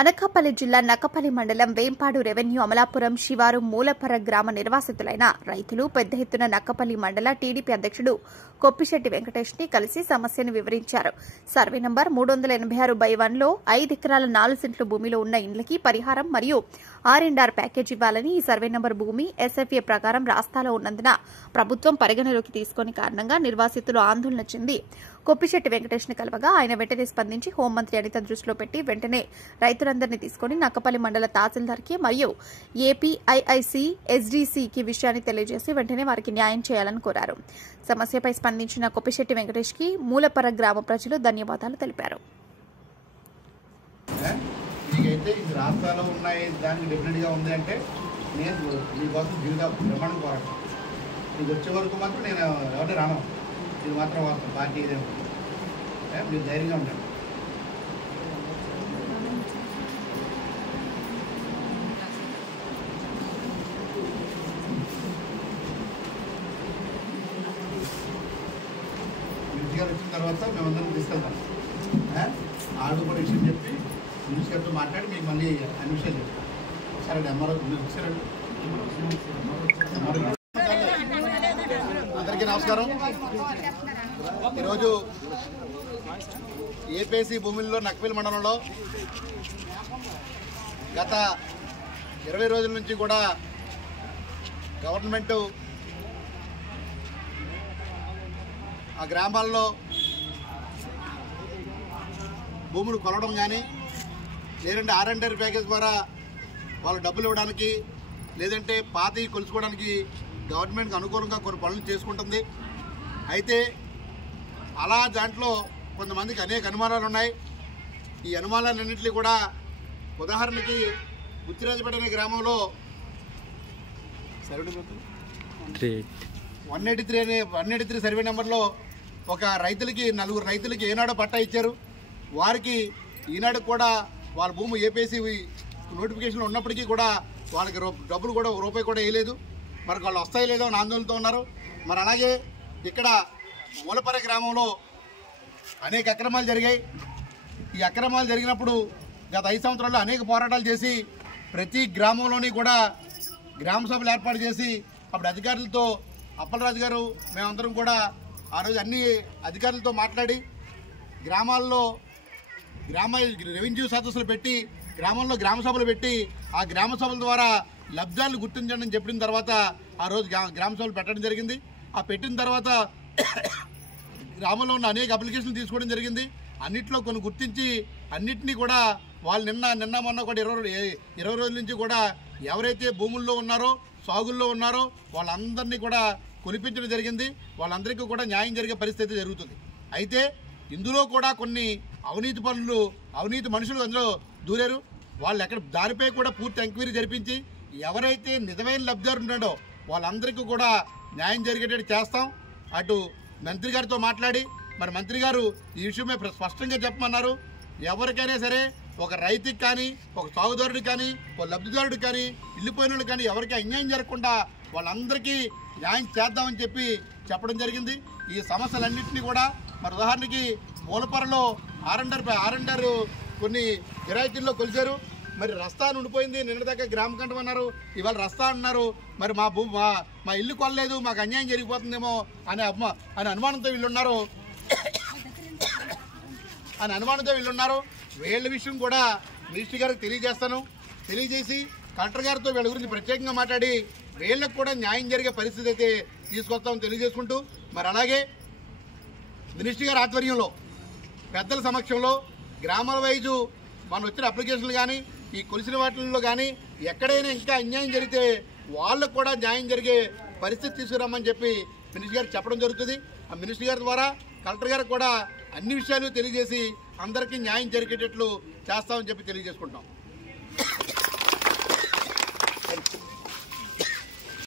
అనకాపల్లి జిల్లా నక్కపల్లి మండలం వేంపాడు రెవెన్యూ అమలాపురం శివారు మూలపర గ్రామ నిర్వాసితులైన రైతులు పెద్ద ఎత్తున నక్కపల్లి మండల టీడీపీ అధ్యక్షుడు కొప్పిశెట్టి వెంకటేష్ ని కలిసి సమస్యను వివరించారు. సర్వే నంబర్ 386/1లో 5 ఎకరాల 4 సెంట్ల భూమిలో ఉన్న ఇండ్లకి పరిహారం మరియు R&R ప్యాకేజ్ ఇవ్వాలని, ఈ సర్వే నంబర్ భూమి SFA ప్రకారం రాస్తాలో ఉన్నందున ప్రభుత్వం పరిగణలోకి తీసుకుని కారణంగా నిర్వాసితులు ఆందోళన చెంది కొప్పిశెట్టి వెంకటేష్ ని కలవగా ఆయన వెంటనే స్పందించి హోంమంత్రి అనిత దృష్టిలో పెట్టి వెంటనే రైతులందరినీ తీసుకుని నక్కపల్లి మండల తహసీల్దార్కి మరియు APIIC SDCకి విషయాన్ని తెలియజేసి వెంటనే వారికి న్యాయం చేయాలని కోరారు. సమస్యపై స్పందించిన కొప్పిశెట్టి వెంకటేష్ కి మూలపర గ్రామ ప్రజలు ధన్యవాదాలు తెలిపారు. రాష్ట్రాల్లో ఉన్నాయి దానికి డిఫరెంట్గా ఉంది అంటే నేను మీకోసం జీవిత ప్రమాణం కోరటం మీకు వచ్చే వరకు మాత్రం నేను ఎవరిని రాను, ఇది మాత్రం వాస్తవం. పార్టీ ఇదే మీరు ధైర్యంగా ఉంటాను. మినిస్టర్ గారు వచ్చిన తర్వాత మేమందరం తీసుకెళ్తాం. ఆడు కూడా విషయం చెప్పి మినిస్టర్ గారితో మాట్లాడి మీకు మళ్ళీ అన్ని విషయాలు చెప్తాం. సరే ఎంఆర్ఓ వచ్చారండి. అందరికీ నమస్కారం. ఈరోజు APIC భూముల్లో నక్కపల్లి మండలంలో గత 20 రోజుల నుంచి కూడా గవర్నమెంటు ఆ గ్రామాల్లో భూములు కొలవడం కానీ, లేదంటే R&R ప్యాకేజ్ ద్వారా వాళ్ళు డబ్బులు ఇవ్వడానికి, లేదంటే పాతవి కొలుసుకోవడానికి గవర్నమెంట్కి అనుకూలంగా కొన్ని పనులు చేసుకుంటుంది. అయితే అలా దాంట్లో కొంతమందికి అనేక అనుమానాలు ఉన్నాయి. ఈ అనుమానాలన్నింటినీ కూడా ఉదాహరణకి గుత్తిరాజపేట అనే గ్రామంలో 183 సర్వే నెంబర్లో ఒక రైతులకి 4 రైతులకి ఏనాడో పట్టా ఇచ్చారు. వారికి ఈనాడు కూడా వాళ్ళ భూమి APIC నోటిఫికేషన్లు ఉన్నప్పటికీ కూడా వాళ్ళకి డబ్బులు కూడా రూపాయి కూడా వేయలేదు. మరి వాళ్ళు వస్తాయి లేదో అని ఆందోళనతో ఉన్నారు. మరి అలాగే ఇక్కడ మూలపర గ్రామంలో అనేక అక్రమాలు జరిగాయి. ఈ అక్రమాలు జరిగినప్పుడు గత 5 సంవత్సరాల్లో అనేక పోరాటాలు చేసి ప్రతి గ్రామంలోని కూడా గ్రామ సభలు ఏర్పాటు చేసి అప్పుడు అధికారులతో అప్పలరాజు గారు మేమందరం కూడా ఆ రోజు అన్ని అధికారులతో మాట్లాడి గ్రామాల్లో రెవెన్యూ సదస్సులు పెట్టి గ్రామంలో గ్రామ సభలు పెట్టి ఆ గ్రామ సభల ద్వారా లబ్ధాలను గుర్తించండి అని చెప్పిన తర్వాత ఆ రోజు గ్రామ సభలు పెట్టడం జరిగింది. ఆ పెట్టిన తర్వాత గ్రామంలో ఉన్న అనేక అప్లికేషన్లు తీసుకోవడం జరిగింది. అన్నింటిలో కొన్ని గుర్తించి అన్నింటినీ కూడా వాళ్ళు నిన్న మొన్న కూడా 20 రోజుల నుంచి కూడా ఎవరైతే భూముల్లో ఉన్నారో సాగుల్లో ఉన్నారో వాళ్ళందరినీ కూడా కొనిపించడం జరిగింది. వాళ్ళందరికీ కూడా న్యాయం జరిగే పరిస్థితి జరుగుతుంది. అయితే ఇందులో కూడా కొన్ని అవినీతి మనుషులు అందులో దూరారు. వాళ్ళు ఎక్కడ దానిపై కూడా పూర్తి ఎంక్వైరీ జరిపించి ఎవరైతే నిజమైన లబ్ధిదారు ఉన్నాడో వాళ్ళందరికీ కూడా న్యాయం జరిగేటట్టు చేస్తాం. అటు మంత్రి గారితో మాట్లాడి మరి మంత్రి గారు ఈ విషయమే స్పష్టంగా చెప్పమన్నారు. ఎవరికైనా సరే ఒక రైతుకి కానీ, ఒక సాగుదారుడికి కానీ, ఒక లబ్ధిదారుడికి కానీ, ఇల్లుపోయిన వాళ్ళు కానీ ఎవరికి అన్యాయం జరగకుండా వాళ్ళందరికీ న్యాయం చేద్దామని చెప్పడం జరిగింది. ఈ సమస్యలన్నింటినీ కూడా మరి ఉదాహరణకి మూలపరలో R&R కొన్ని గిరాయితీల్లో కొలిచారు. మరి రస్తా ఉండిపోయింది. నిన్నదాకా గ్రామ కంఠం అన్నారు, ఇవాళ రస్తా అన్నారు. మరి మా ఇల్లు కొనలేదు, మాకు అన్యాయం జరిగిపోతుందేమో అనే అనుమానంతో వీళ్ళున్నారు. వీళ్ళ విషయం కూడా మినిస్టర్ గారికి తెలియజేసి కలెక్టర్ గారితో వీళ్ళ గురించి ప్రత్యేకంగా మాట్లాడి వీళ్ళకు కూడా న్యాయం జరిగే పరిస్థితి అయితే తీసుకొస్తామని తెలియజేసుకుంటూ, మరి అలాగే మినిస్టర్ గారి ఆధ్వర్యంలో పెద్దల సమక్షంలో గ్రామాల వైజు మనం వచ్చిన అప్లికేషన్లు కానీ, ఈ కొలిసిన వాటిల్లో కానీ ఎక్కడైనా ఇంకా అన్యాయం జరిగితే వాళ్ళకు కూడా న్యాయం జరిగే పరిస్థితి తీసుకురామని చెప్పి మినిస్టర్ గారు చెప్పడం జరుగుతుంది. ఆ మినిస్టర్ గారి ద్వారా కలెక్టర్ గారికి కూడా అన్ని విషయాలు తెలియజేసి అందరికీ న్యాయం జరిగేటట్లు చేస్తామని చెప్పి తెలియజేసుకుంటాం.